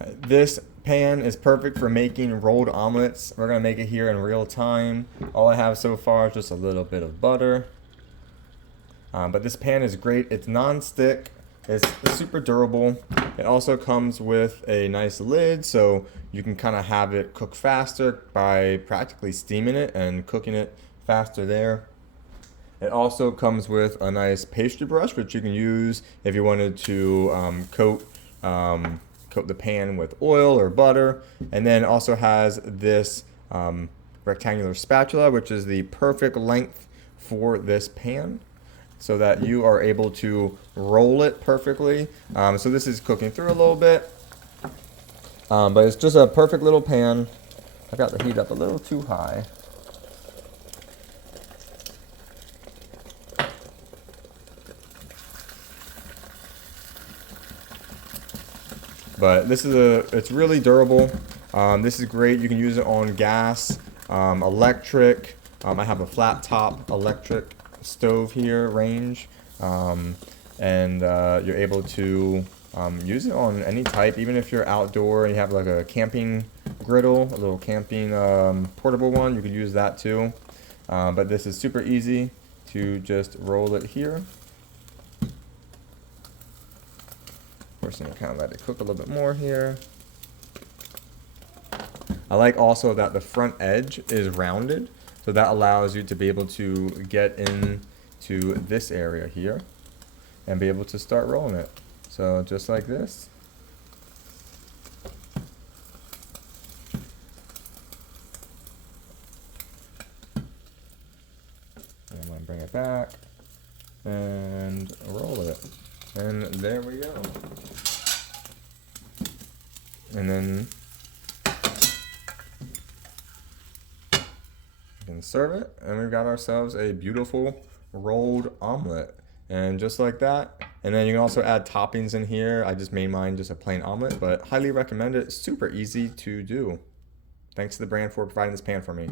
This pan is perfect for making rolled omelets. We're gonna make it here in real time. All I have so far is just a little bit of butter. But this pan is great. It's non-stick. It's super durable. It also comes with a nice lid, so you can kind of have it cook faster by practically steaming it and cooking it faster there. It also comes with a nice pastry brush, which you can use if you wanted to coat the pan with oil or butter. And then also has this rectangular spatula, which is the perfect length for this pan, so that you are able to roll it perfectly. So this is cooking through a little bit, but it's just a perfect little pan. I got the heat up a little too high. But it's really durable. This is great. You can use it on gas, electric. I have a flat top electric stove here, range, and you're able to use it on any type, even if you're outdoor and you have like a camping griddle, a little camping portable one, you could use that too. But this is super easy to just roll it here. First, I'm gonna kind of let it cook a little bit more here. I like also that the front edge is rounded, so that allows you to be able to get into this area here and be able to start rolling it. So just like this. And I'm gonna bring it back and roll it. And there we go. And then you can serve it, and we've got ourselves a beautiful rolled omelet. And just like that. And then you can also add toppings in here. I just made mine just a plain omelet, but highly recommend it. Super easy to do. Thanks to the brand for providing this pan for me.